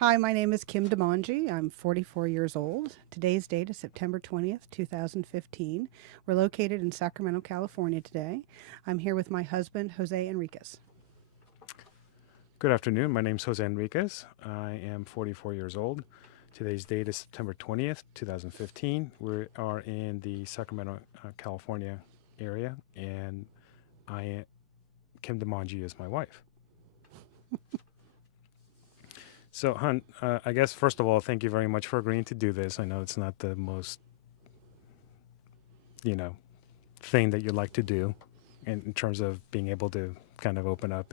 Hi, my name is Kim Demongey. I'm 44 years old. Today's date is September 20th, 2015. We're located in Sacramento, California today. I'm here with my husband, José Henríquez. Good afternoon. My name is José Henríquez. I am 44 years old. Today's date is September 20th, 2015. We are in the Sacramento, California area, and Kim Demongey is my wife. So, hon, I guess first of all, thank you very much for agreeing to do this. I know it's not the most, thing that you like to do in terms of being able to kind of open up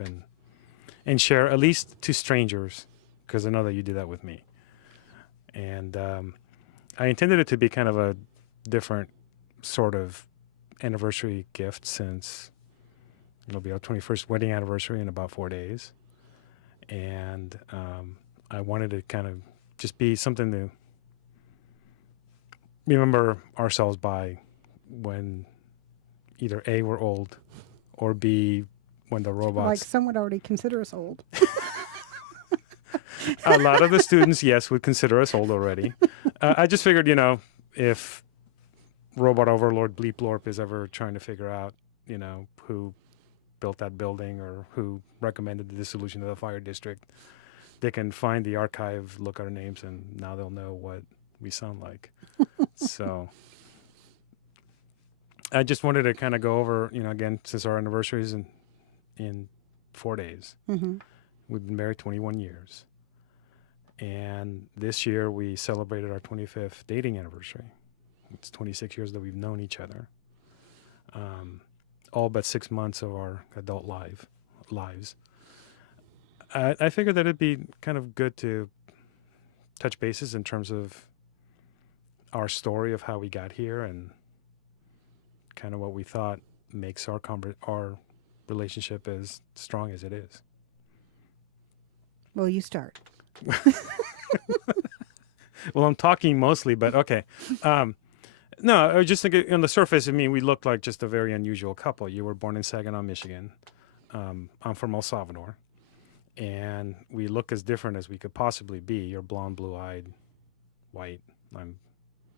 and share, at least to strangers, because I know that you do that with me. And I intended it to be kind of a different sort of anniversary gift, since it'll be our 21st wedding anniversary in about 4 days. And I wanted to kind of just be something to remember ourselves by when either A, we're old, or B, when the robots... Like some would already consider us old. A lot of the students, yes, would consider us old already. I just figured, if Robot Overlord Bleep Lorp is ever trying to figure out, who built that building or who recommended the dissolution of the fire district, they can find the archive, look at our names, and now they'll know what we sound like. So I just wanted to kind of go over, again, since our anniversary is in 4 days. Mm-hmm. We've been married 21 years. And this year we celebrated our 25th dating anniversary. It's 26 years that we've known each other. All but 6 months of our adult lives. I figured that it'd be kind of good to touch bases in terms of our story of how we got here and kind of what we thought makes our relationship as strong as it is. Well, you start. Well, I'm talking mostly, but okay. No, I was just thinking, on the surface, we looked like just a very unusual couple. You were born in Saginaw, Michigan. I'm from El Salvador. And we look as different as we could possibly be. You're blonde, blue-eyed, white. I'm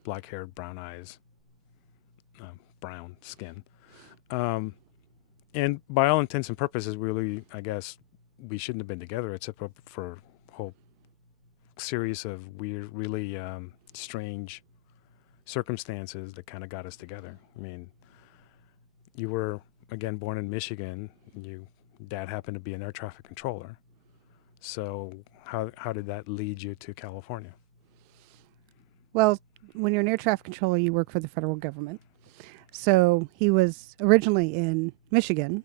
black-haired, brown eyes, brown skin. And by all intents and purposes, really, I guess, we shouldn't have been together except for a whole series of weird, really strange circumstances that kind of got us together. You were, again, born in Michigan. Dad happened to be an air traffic controller. So how did that lead you to California? Well, when you're an air traffic controller, you work for the federal government. So he was originally in Michigan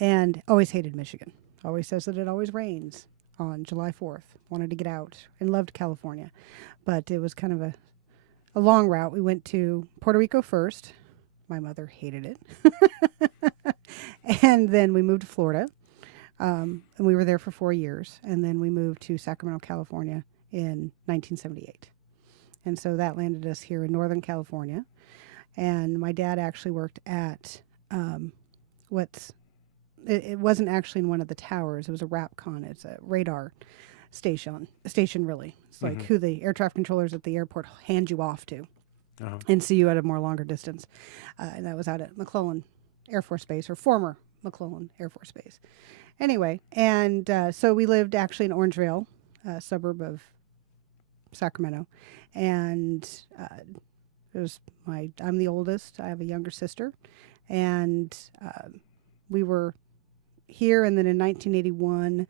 and always hated Michigan. Always says that it always rains on July 4th. Wanted to get out and loved California. But it was kind of a long route. We went to Puerto Rico first. My mother hated it. And then we moved to Florida. And we were there for 4 years. And then we moved to Sacramento, California in 1978. And so that landed us here in Northern California. And my dad actually worked at it wasn't actually in one of the towers. It was a RAPCON. It's a radar station really. It's like who the air traffic controllers at the airport hand you off to and see you at a more longer distance. And that was out at McClellan Air Force Base, or former McClellan Air Force Base. Anyway, and so we lived actually in Orangevale, a suburb of Sacramento. And I'm the oldest. I have a younger sister. And we were here, and then in 1981,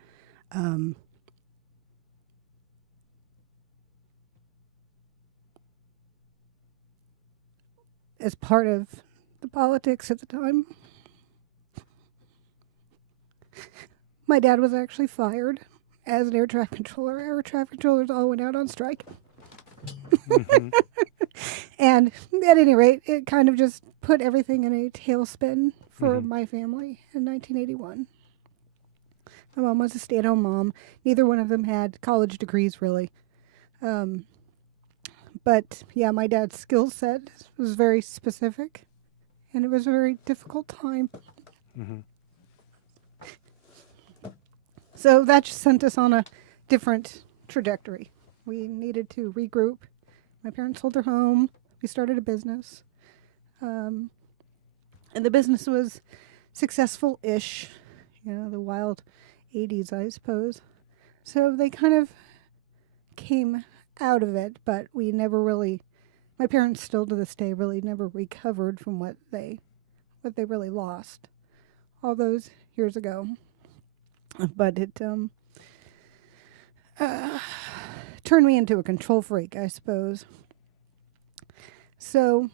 as part of the politics at the time, my dad was actually fired as an air traffic controller. Air traffic controllers all went out on strike. Mm-hmm. And at any rate, it kind of just put everything in a tailspin for my family in 1981. My mom was a stay-at-home mom. Neither one of them had college degrees, really. But, yeah, my dad's skill set was very specific, and it was a very difficult time. Mm-hmm. So that just sent us on a different trajectory. We needed to regroup. My parents sold their home. We started a business. And the business was successful-ish, the wild 80s, I suppose. So they kind of came out of it, but we never really, my parents still to this day really never recovered from what they really lost all those years ago. But it turned me into a control freak, I suppose. So,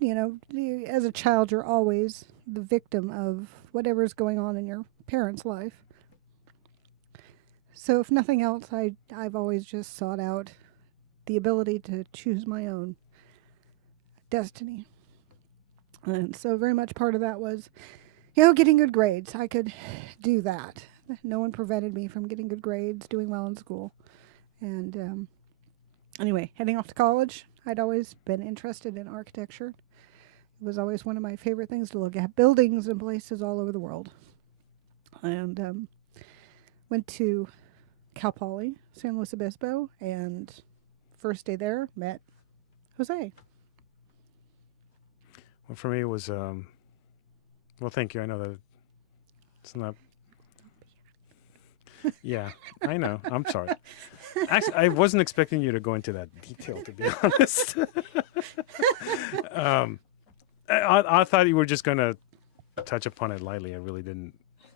as a child, you're always the victim of whatever's going on in your parents' life. So, if nothing else, I've always just sought out the ability to choose my own destiny. And so, very much part of that was, getting good grades. I could do that. No one prevented me from getting good grades, doing well in school. And anyway, heading off to college, I'd always been interested in architecture. It was always one of my favorite things to look at, buildings and places all over the world. And went to Cal Poly, San Luis Obispo, and first day there, met Jose. Well, for me, it was, well, thank you. I know that it's not. Yeah, I know. I'm sorry. Actually, I wasn't expecting you to go into that detail, to be honest. I thought you were just going to touch upon it lightly. I really didn't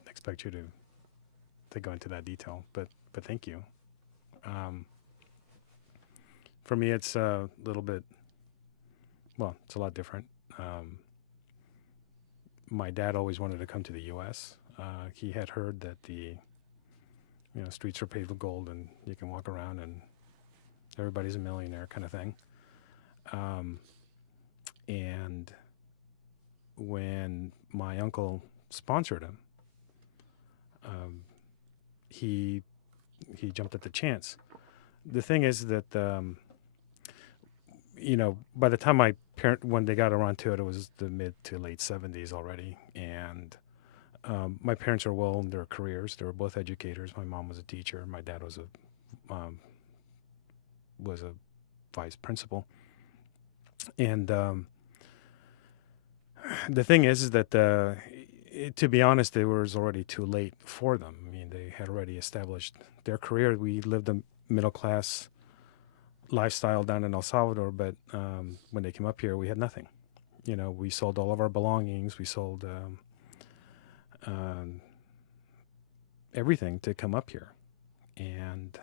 expect you to go into that detail, but thank you. For me, it's a little bit, well, it's a lot different. My dad always wanted to come to the U.S. He had heard that the streets are paved with gold and you can walk around and everybody's a millionaire kind of thing. And when my uncle sponsored him, he jumped at the chance. The thing is that, by the time when they got around to it, it was the mid to late 70s already. And my parents are well in their careers. They were both educators. My mom was a teacher. My dad was a vice principal. And the thing is that, to be honest, it was already too late for them. I mean, they had already established their career. We lived a middle-class lifestyle down in El Salvador, but when they came up here, we had nothing. We sold all of our belongings. We sold everything to come up here. And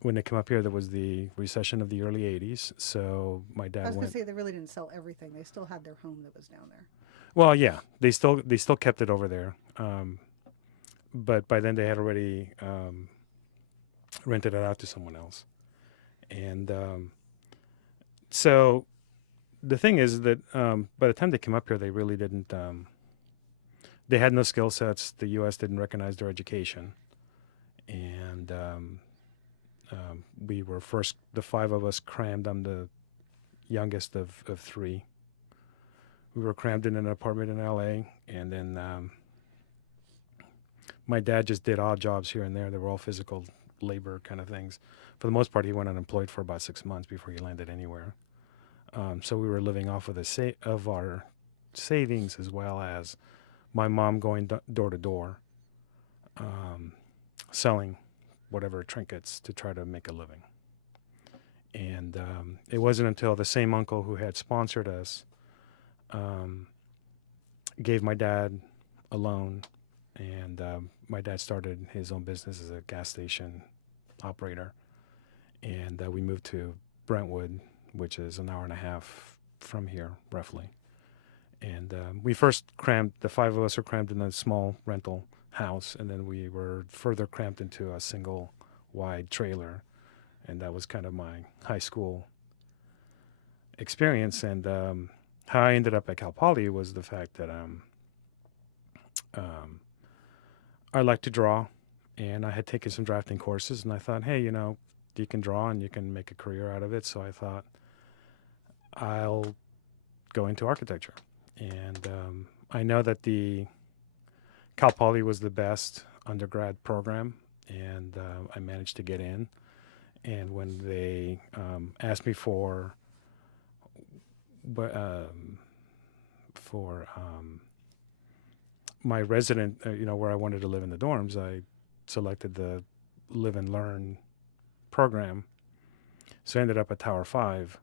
when they came up here, there was the recession of the early 80s. So my dad I was going went. to say they really didn't sell everything. They still had their home that was down there. Well, yeah, they still kept it over there. But by then they had already rented it out to someone else. And so the thing is that by the time they came up here, they really didn't. They had no skill sets. The U.S. didn't recognize their education, and we were first. The five of us crammed. I'm the youngest of three. We were crammed in an apartment in L.A., and then my dad just did odd jobs here and there. They were all physical labor kind of things. For the most part, he went unemployed for about 6 months before he landed anywhere. So we were living off of of our savings, as well as my mom going door to door, selling whatever trinkets to try to make a living. And it wasn't until the same uncle who had sponsored us gave my dad a loan, and my dad started his own business as a gas station operator. And we moved to Brentwood, which is an hour and a half from here, roughly. And we first the five of us were crammed in a small rental house, and then we were further cramped into a single wide trailer. And that was kind of my high school experience. And how I ended up at Cal Poly was the fact that I like to draw, and I had taken some drafting courses, and I thought, hey, you can draw and you can make a career out of it. So I thought, I'll go into architecture. And I know that the Cal Poly was the best undergrad program and I managed to get in. And when they asked me for my resident, where I wanted to live in the dorms, I selected the live and learn program. So I ended up at Tower 5,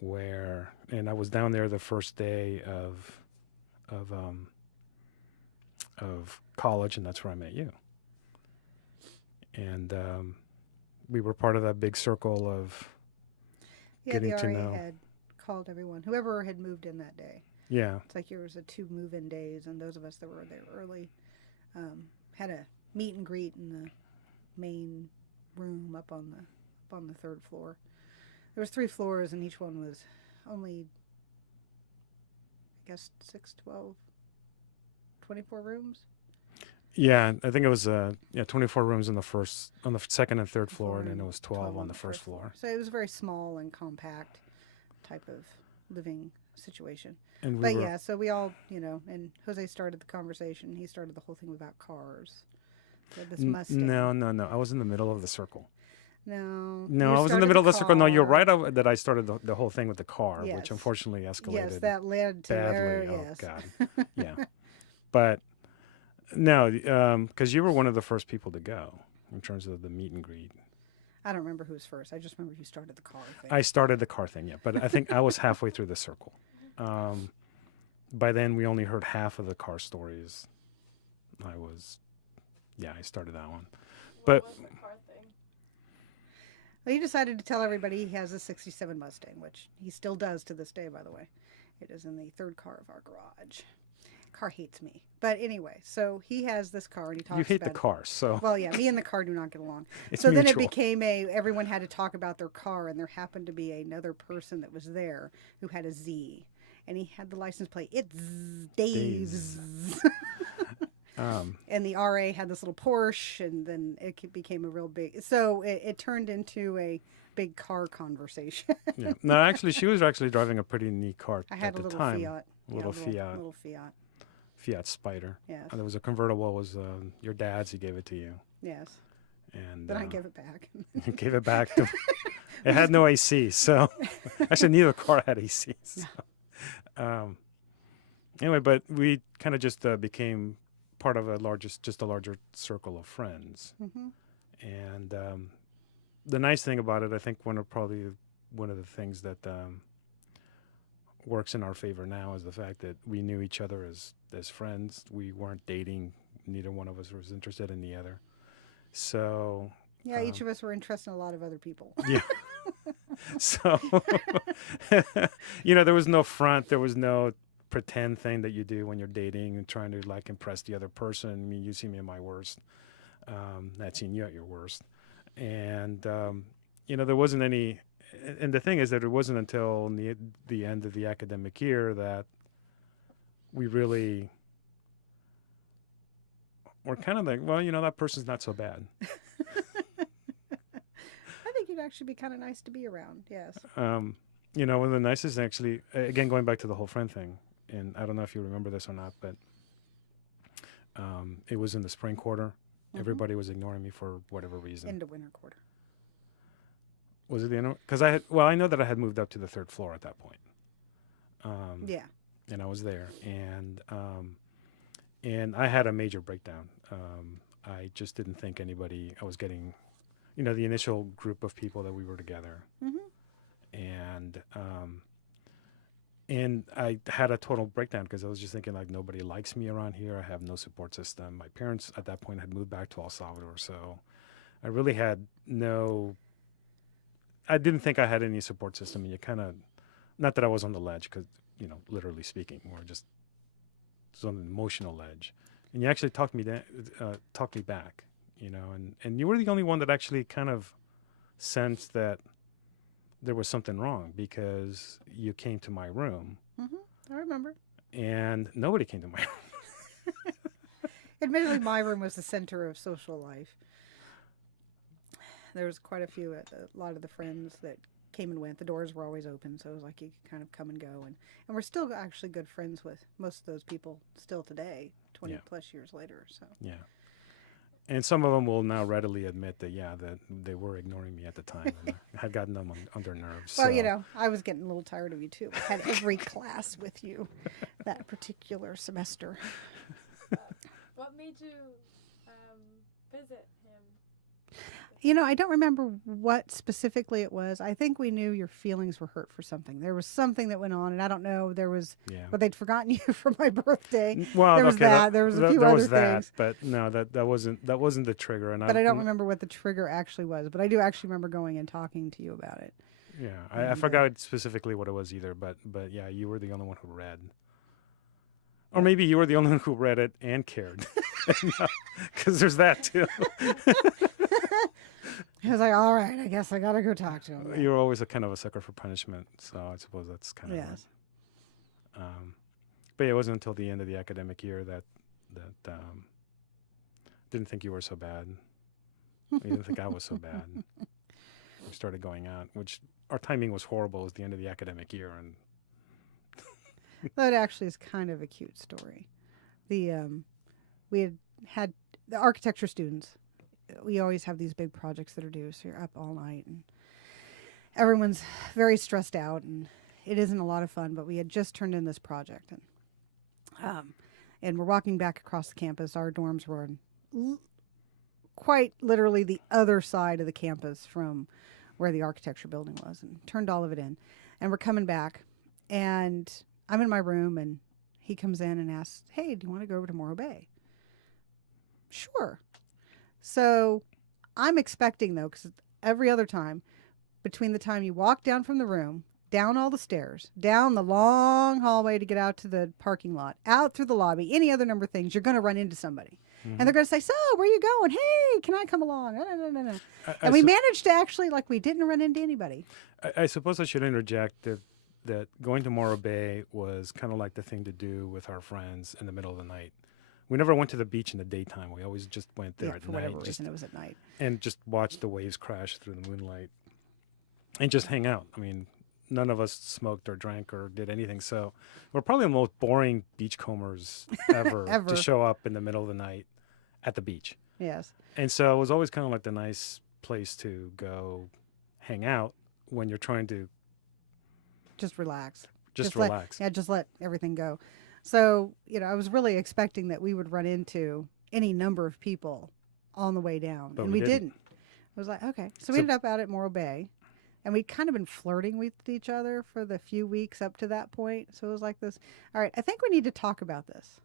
and I was down there the first day of college, and that's where I met you. And we were part of that big circle of getting the to RA know. had called everyone, whoever had moved in that day. Yeah. It's like there was 2 move-in days, and those of us that were there early had a meet and greet in the main room up on the 3rd floor. There was 3 floors, and each one was only, I guess, 6, 12, 24 rooms. Yeah, I think it was 24 rooms on the second and third floor, and then it was 12 on the first floor. So it was a very small and compact type of living situation. And so we all, and Jose started the conversation. He started the whole thing about cars. So this Mustang. No. I was in the middle of the circle. No, I was in the middle of the circle. No, you're right that I started the whole thing with the car, Yes. which unfortunately escalated. Yes, that led to badly. yes. God. Yeah. But no, because you were one of the first people to go in terms of the meet and greet. I don't remember who was first. I just remember you started the car thing. I started the car thing, yeah. But I think I was halfway through the circle. By then, we only heard half of the car stories. I started that one. But What was the car thing? Well, he decided to tell everybody he has a 67 Mustang, which he still does to this day, by the way. It is in the 3rd car of our garage. Car hates me. But anyway, so he has this car, and he talks about... You hate the cars, so... Well, yeah, me and the car do not get along. It's so then it mutual. became everyone had to talk about their car, and there happened to be another person that was there who had a Z. And he had the license plate. It's Dave's. And the RA had this little Porsche, and then it became a real big... So it turned into a big car conversation. Yeah. No, actually, she was actually driving a pretty neat car I had at a the little time. Fiat. Little Fiat. Little Fiat. Fiat Spider. Yes. And there was a convertible. It was your dad's. He gave it to you. Yes. And Then I gave it back. you gave it back. It had no AC, so actually neither car had AC. So. Anyway, but we kind of just became part of a larger circle of friends. Mm-hmm. And the nice thing about it, I think one of the things that works in our favor now is the fact that we knew each other as friends. We weren't dating. Neither one of us was interested in the other. So Yeah, each of us were interested in a lot of other people. yeah. So there was no front. There was no pretend thing that you do when you're dating and trying to impress the other person. I mean, you see me at my worst. I'd seen you at your worst. And there wasn't any. And the thing is that it wasn't until the end of the academic year that we really were kind of like, well, that person's not so bad. I think you'd actually be kind of nice to be around. Yes. One of the nicest, actually, again, going back to the whole friend thing, and I don't know if you remember this or not, but it was in the spring quarter. Mm-hmm. Everybody was ignoring me for whatever reason. Into winter quarter. Was it the end? Because I know that I had moved up to the 3rd floor at that point. Yeah. And I was there, and I had a major breakdown. I just didn't think I was getting, the initial group of people that we were together. Mm-hmm. And I had a total breakdown because I was just thinking nobody likes me around here. I have no support system. My parents at that point had moved back to El Salvador, so I really had I didn't think I had any support system. And you kind of, not that I was on the ledge, because literally speaking, more just on an emotional ledge. And you actually talked me back, and you were the only one that actually kind of sensed that there was something wrong, because you came to my room. Mm-hmm. I remember. And nobody came to my room. Admittedly, my room was the center of social life. There was quite a lot of the friends that came and went. The doors were always open, so it was like you could kind of come and go. And we're still actually good friends with most of those people still today, 20 plus years later. So Yeah. And some of them will now readily admit that, yeah, that they were ignoring me at the time and I had gotten them on their nerves. Well, So, I was getting a little tired of you too. I had every class with you that particular semester. What made you visit him? I don't remember what specifically it was. I think we knew your feelings were hurt for something. There was something that went on, and I don't know. There was, yeah. but they'd forgotten you for my birthday. Well, There was okay, that. There was a few there other was that, things. but no, that wasn't the trigger. And But I don't remember what the trigger actually was. But I do actually remember going and talking to you about it. Yeah, I forgot specifically what it was either. But yeah, you were the only one who read. Or maybe you were the only one who read it and cared. Because there's that too. I was like, all right, I guess I got to go talk to him. then." You were always a kind of a sucker for punishment. So I suppose that's kind of Yes. But it wasn't until the end of the academic year that didn't think you were so bad. You didn't think I was so bad. We started going out, which our timing was horrible. It was the end of the academic year, and That actually is kind of a cute story. We had the architecture students. We always have these big projects that are due, so you're up all night, and everyone's very stressed out, and it isn't a lot of fun. But we had just turned in this project, and we're walking back across the campus. Our dorms were on quite literally the other side of the campus from where the architecture building was, and turned all of it in. And we're coming back, and I'm in my room, and he comes in and asks, "Hey, do you want to go over to Morro Bay?" Sure. So I'm expecting, though, because every other time, between the time you walk down from the room, down all the stairs, down the long hallway to get out to the parking lot, out through the lobby, any other number of things, you're going to run into somebody. And they're going to say, "So, where are you going? Hey, can I come along?" No. And we managed to actually, we didn't run into anybody. I suppose I should interject that going to Morro Bay was kind of like the thing to do with our friends in the middle of the night. We never went to the beach in the daytime. We always just went there at For night. whatever reason, it was at night. And just watched the waves crash through the moonlight and just hang out. I mean, none of us smoked or drank or did anything. So we're probably the most boring beachcombers ever, Ever. to show up in the middle of the night at the beach. Yes. And so it was always kind of like the nice place to go hang out when you're trying to Just relax. just let- relax. just let everything go. So, I was really expecting that we would run into any number of people on the way down. But and we we didn't. didn't. I was like, okay. So we ended up out at Morro Bay. And we'd kind of been flirting with each other for the few weeks up to that point. So it was like this, all right, I think we need to talk about this.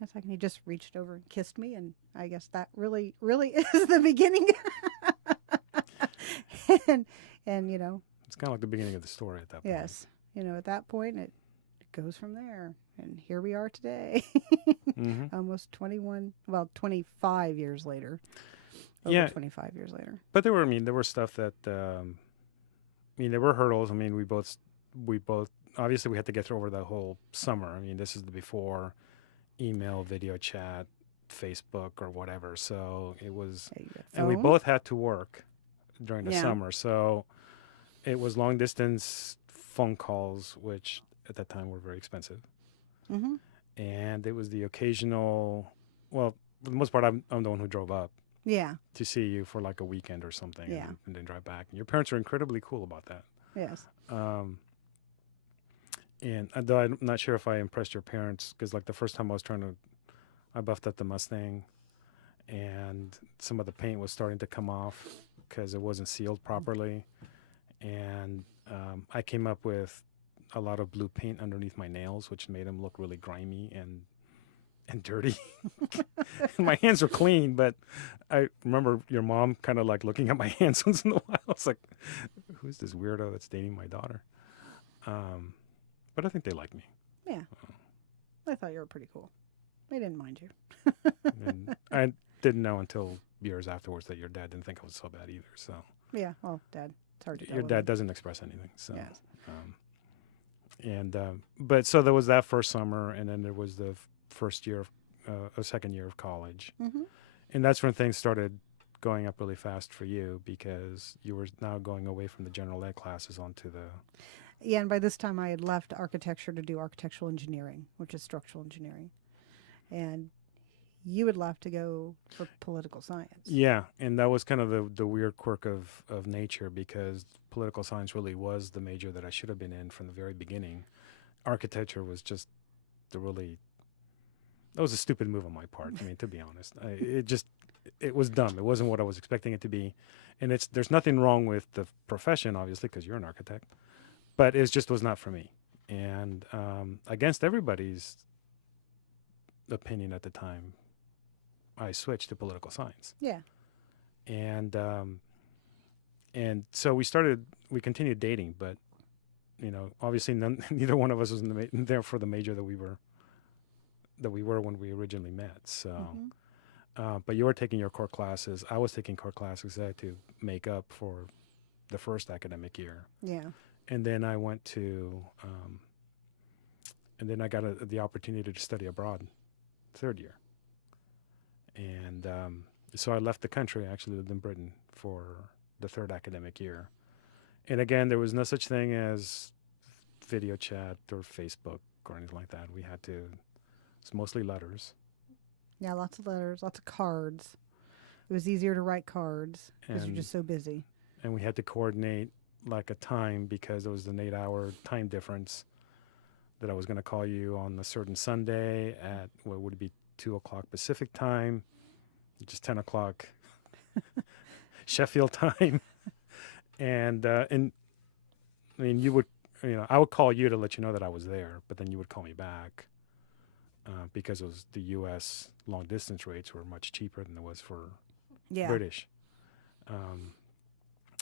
It's like, and he just reached over and kissed me. And I guess that really, really is the beginning. and It's kind of like the beginning of the story at that point. yes, at that point, it goes from there. And here we are today, Mm-hmm. almost 25 years later. Over Yeah. 25 years later. But there were stuff that, there were hurdles. I mean, we both, obviously we had to get through over the whole summer. I mean, this is the before email, video chat, Facebook or whatever. So it was, Hey, you got and we phone? both had to work during the Yeah. summer. So it was long distance phone calls, which at that time were very expensive. Mm-hmm. And it was the occasional, well, for the most part, I'm the one who drove up Yeah. to see you for like a weekend or something, Yeah. and then drive back. And your parents are incredibly cool about that. Yes. And though I'm not sure if I impressed your parents, because like the first time I buffed up the Mustang, and some of the paint was starting to come off because it wasn't sealed properly, and I came up with a lot of blue paint underneath my nails, which made them look really grimy and dirty. My hands were clean, but I remember your mom kind of like looking at my hands once in a while. I was like, "Who's this weirdo that's dating my daughter?" But I think they like me. Yeah. I thought you were pretty cool. They didn't mind you. And I didn't know until years afterwards that your dad didn't think I was so bad either. So Yeah. Well, Dad, it's hard to tell. your with dad him. doesn't express anything. So, Yes. but so there was that first summer, and then there was the second year of college, Mm-hmm. and that's when things started going up really fast for you because you were now going away from the general ed classes onto the. Yeah, and by this time I had left architecture to do architectural engineering, which is structural engineering. And you had left to go for political science. Yeah, and that was kind of the weird quirk of nature, because political science really was the major that I should have been in from the very beginning. Architecture was just that was a stupid move on my part. I mean, to be honest, it was dumb. It wasn't what I was expecting it to be, and there's nothing wrong with the profession, obviously, because you're an architect, but it just was not for me. And against everybody's opinion at the time, I switched to political science. Yeah. And so we continued dating, but obviously neither one of us was there for the major that we were when we originally met. So, but you were taking your core classes. I was taking core classes. I had to make up for the first academic year. Yeah. And then I went to, and then I got the opportunity to study abroad, third year. And so I left the country. I actually lived in Britain for the third academic year. And again, there was no such thing as video chat or Facebook or anything like that. It's mostly letters. Yeah, lots of letters, lots of cards. It was easier to write cards because you're And- just so busy. And we had to coordinate like a time, because there was an 8-hour time difference, that I was going to call you on a certain Sunday at what would be 2:00 Pacific time, just 10:00 Sheffield time. And I mean, I would call you to let you know that I was there, but then you would call me back because the U.S. long distance rates were much cheaper than it was for Yeah. British.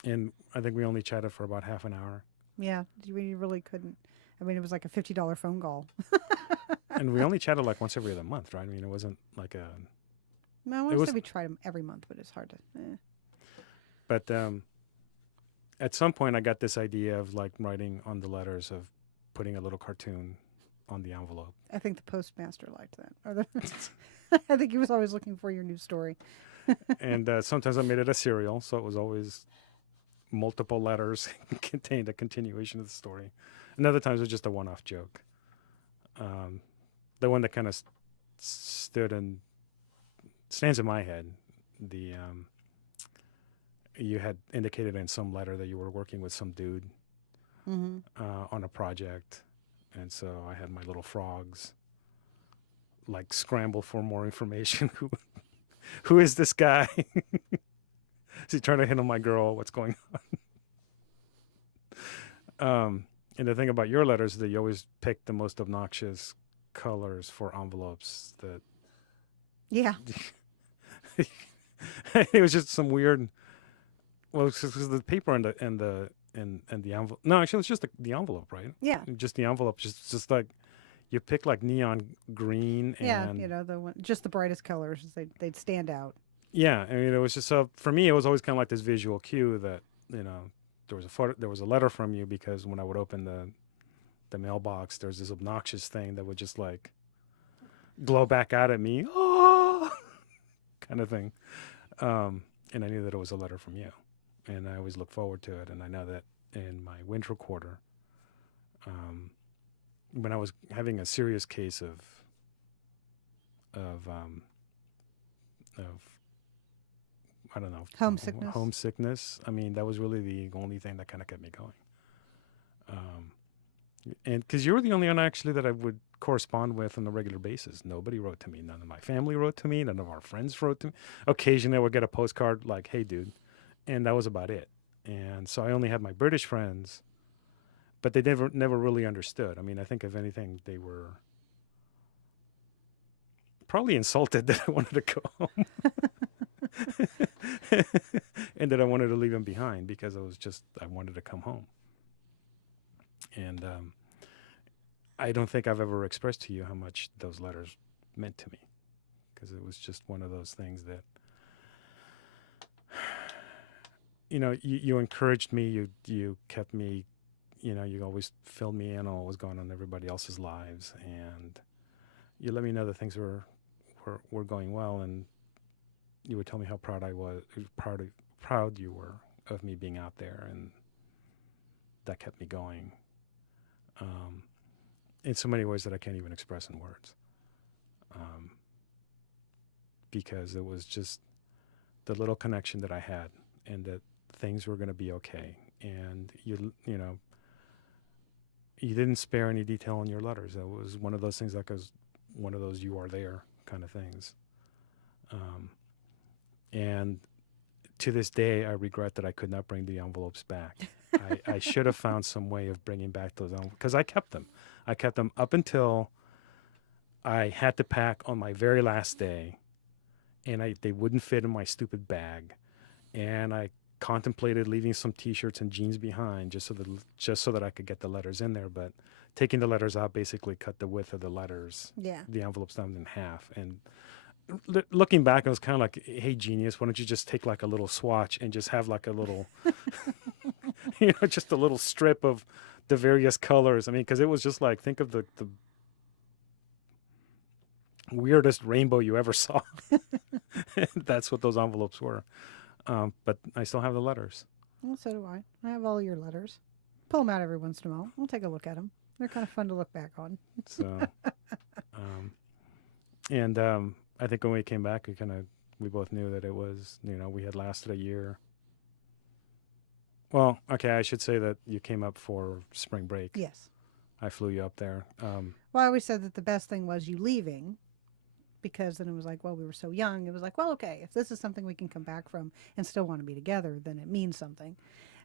And I think we only chatted for about half an hour. Yeah. You really couldn't. I mean, it was like a $50 phone call. And we only chatted like once every other month, right? I mean, it wasn't like a... No, I want to say we tried them every month, but it's hard to. But at some point, I got this idea of like writing on the letters, of putting a little cartoon on the envelope. I think the postmaster liked that. I think he was always looking for your new story. And sometimes I made it a serial, so it was always multiple letters contained a continuation of the story. And other times it was just a one-off joke. The one that kind of stands in my head, you had indicated in some letter that you were working with some dude on a project. And so I had my little frogs like scramble for more information. Who is this guy? Is he trying to hit on my girl? What's going on? And the thing about your letters is that you always pick the most obnoxious colors for envelopes. That Yeah. it was just some weird. Well, because the paper and the envelope. No, actually, it's just the envelope, right? Yeah. Just the envelope. Just like you pick like neon green. And Yeah. Just the brightest colors. They'd stand out. Yeah, I mean, it was just so for me. It was always kind of like this visual cue that there was a letter from you, because when I would open the mailbox, there's this obnoxious thing that would just like glow back out at me, oh, kind of thing. And I knew that it was a letter from you, and I always look forward to it. And I know that in my winter quarter, when I was having a serious case of I don't know, homesickness. I mean, that was really the only thing that kind of kept me going. And because you were the only one actually that I would correspond with on a regular basis. Nobody wrote to me. None of my family wrote to me. None of our friends wrote to me. Occasionally I would get a postcard like, hey, dude. And that was about it. And so I only had my British friends, but they never really understood. I mean, I think if anything, they were probably insulted that I wanted to go home. And that I wanted to leave him behind, because I wanted to come home. And I don't think I've ever expressed to you how much those letters meant to me, because it was just one of those things that, you encouraged me, you kept me, you always filled me in on what was going on in everybody else's lives, and you let me know that things were going well, and you would tell me how proud I was, proud you were of me being out there, and that kept me going in so many ways that I can't even express in words. because it was just the little connection that I had, and that things were going to be okay. And you know, you didn't spare any detail in your letters. It was one of those things, like was one of those "you are there" kind of things. And to this day, I regret that I could not bring the envelopes back. I should have found some way of bringing back those envelopes, because I kept them. I kept them up until I had to pack on my very last day, and they wouldn't fit in my stupid bag. And I contemplated leaving some T-shirts and jeans behind just so that I could get the letters in there. But taking the letters out basically cut the width of the letters, Yeah. the envelopes down in half. And looking back, I was kind of like, hey, genius, why don't you just take like a little swatch and just have like a little, just a little strip of the various colors. I mean, because it was just like, think of the weirdest rainbow you ever saw. That's what those envelopes were. But I still have the letters. Well, so do I. I have all your letters. Pull them out every once in a while. We'll take a look at them. They're kind of fun to look back on. So, I think when we came back, we both knew that it was, we had lasted a year. Well, okay, I should say that you came up for spring break. Yes. I flew you up there. Well, I always said that the best thing was you leaving, because then it was like, well, we were so young. It was like, well, okay, if this is something we can come back from and still want to be together, then it means something.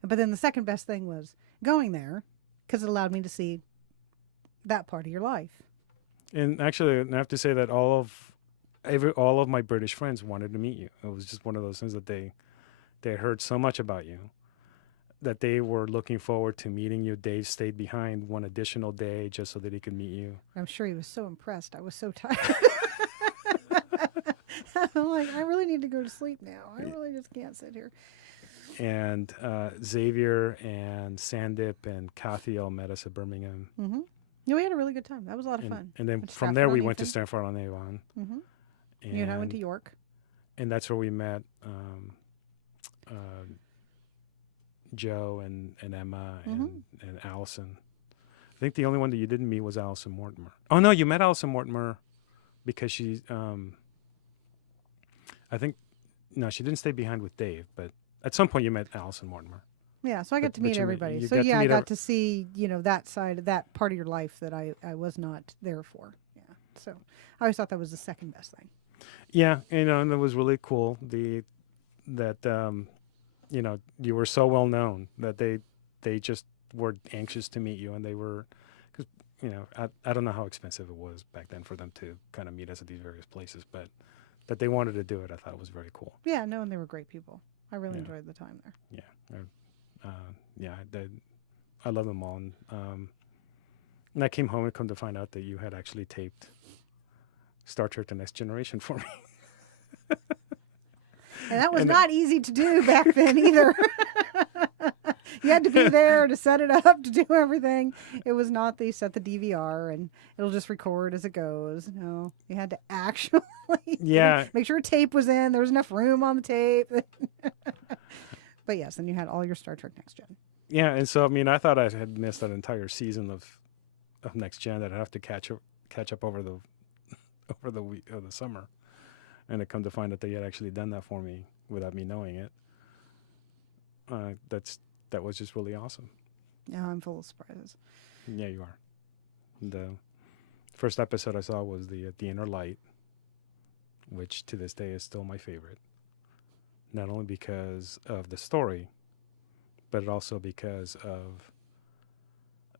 But then the second best thing was going there, because it allowed me to see that part of your life. And actually, I have to say that all of my British friends wanted to meet you. It was just one of those things that they heard so much about you that they were looking forward to meeting you. Dave stayed behind one additional day just so that he could meet you. I'm sure he was so impressed. I was so tired. I'm like, I really need to go to sleep now. I really just can't sit here. And Xavier and Sandip and Kathy all met us at Birmingham. Mm-hmm. Yeah, we had a really good time. That was a lot of fun. And then Went to from there, we went to Stratford-on-Avon. Stratford-on-Avon. Mm-hmm. You and I went to York. And that's where we met Joe and Emma and Allison. I think the only one that you didn't meet was Allison Mortimer. Oh, no, you met Allison Mortimer because she, she didn't stay behind with Dave, but at some point you met Allison Mortimer. Yeah, so I got to meet everybody. you So got to yeah, I meet got to see, that side, that part of your life that I was not there for. Yeah, so I always thought that was the second best thing. Yeah, and it was really cool that you were so well known that they just were anxious to meet you, and they were, because I don't know how expensive it was back then for them to kind of meet us at these various places, but that they wanted to do it, I thought was very cool. Yeah, no, and they were great people. I really enjoyed the time there. Yeah, I love them all. And I came home and come to find out that you had actually taped Star Trek: The Next Generation for me. And that was not easy to do back then either. You had to be there to set it up, to do everything. It was not the set the DVR and it'll just record as it goes. No, you had to actually make sure tape was in. There was enough room on the tape. But yes, then you had all your Star Trek Next Gen. Yeah, and so I thought I had missed that entire season of Next Gen, that I'd have to catch up over the week of the summer, and to come to find out that you had actually done that for me without me knowing it. That was just really awesome. Yeah, I'm full of surprises. Yeah, you are. The first episode I saw was the Inner Light, which to this day is still my favorite. Not only because of the story, but also because of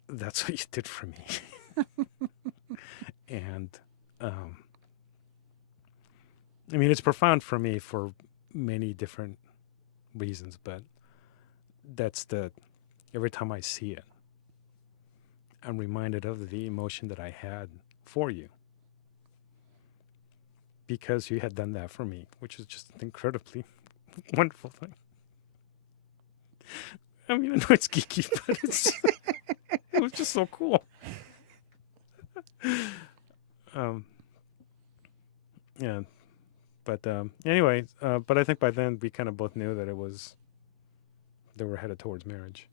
that's what you did for me. And it's profound for me for many different reasons, but every time I see it, I'm reminded of the emotion that I had for you, because you had done that for me, which is just an incredibly wonderful thing. I know it's geeky, but it was just so cool. Anyway, but I think by then we kind of both knew that they were headed towards marriage.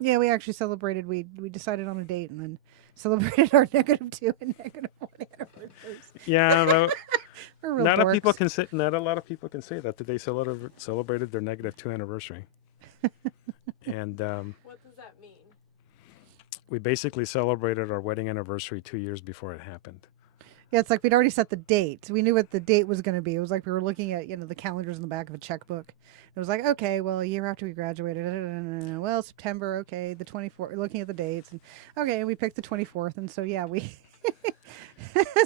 Yeah, we actually celebrated. We decided on a date and then celebrated our -2 and -1 anniversaries. Yeah, We're We're real Not a people dorks. can say. Not a lot of people can say that they celebrated their -2 anniversary, and What does that mean? we basically celebrated our wedding anniversary 2 years before it happened. Yeah, it's like we'd already set the date. We knew what the date was going to be. It was like we were looking at, the calendars in the back of a checkbook. It was like, okay, well, a year after we graduated, well, September, okay, the 24th, looking at the dates. And okay, and we picked the 24th. And so, yeah,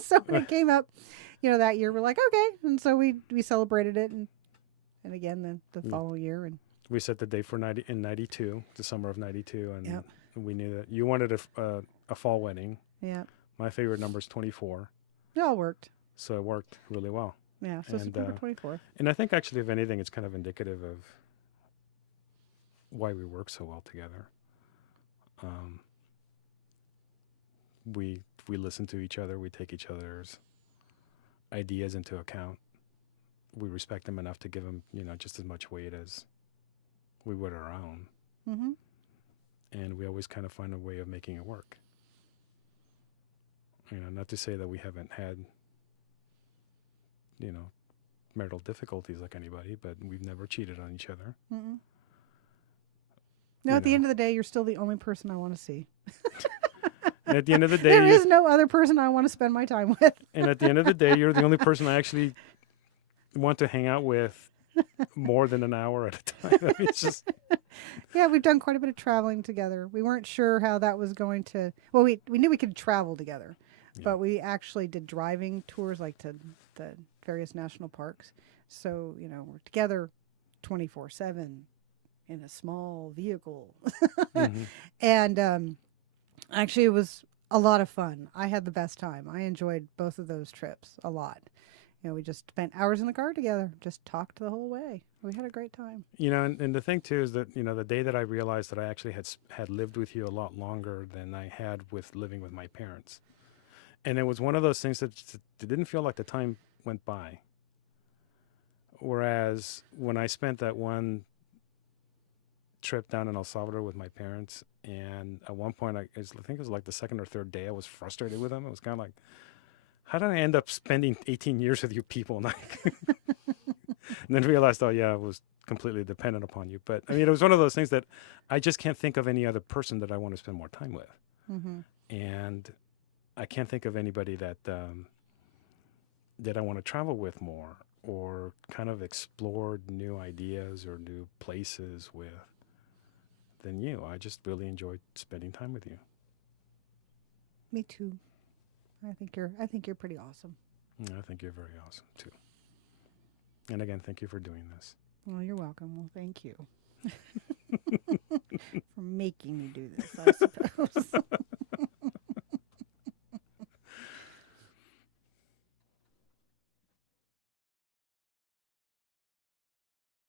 so when it came up, that year, we're like, okay. And so we celebrated it. And again, the following year. And We set the date for 92, the summer of 92. And Yep. we knew that you wanted a fall wedding. yeah, My favorite number is 24. it all worked. So it worked really well. Yeah, so And, September 24th. And I think actually, if anything, it's kind of indicative of why we work so well together. We listen to each other. We take each other's ideas into account. We respect them enough to give them, just as much weight as we would our own. Mm-hmm. And we always kind of find a way of making it work. Not to say that we haven't had, marital difficulties like anybody, but we've never cheated on each other. Mm-mm. No, at the end of the day, you're still the only person I want to see. And at the end of the day, There is no other person I want to spend my time with. and at the end of the day, you're the only person I actually want to hang out with more than an hour at a time. I mean, it's just Yeah, we've done quite a bit of traveling together. We weren't sure how that was going to. Well, we knew we could travel together, Yeah. but we actually did driving tours, like to the various national parks. So we're together 24/7 in a small vehicle, mhm. and actually it was a lot of fun. I had the best time. I enjoyed both of those trips a lot. We just spent hours in the car together, just talked the whole way. We had a great time. And the thing too is that the day that I realized that I actually had lived with you a lot longer than I had with living with my parents, and it was one of those things that it didn't feel like the time went by. Whereas when I spent that one trip down in El Salvador with my parents, and at one point I think it was like the second or third day, I was frustrated with them. It was kind of like, how did I end up spending 18 years with you people? And then realized, oh yeah, I was completely dependent upon you. But I mean, it was one of those things that I just can't think of any other person that I want to spend more time with. Mm-hmm. And I can't think of anybody that I want to travel with more, or kind of explore new ideas or new places with, than you. I just really enjoyed spending time with you. Me too. I think you're pretty awesome. I think you're very awesome too. And again, thank you for doing this. Well, you're welcome. Well, thank you for making me do this, I suppose.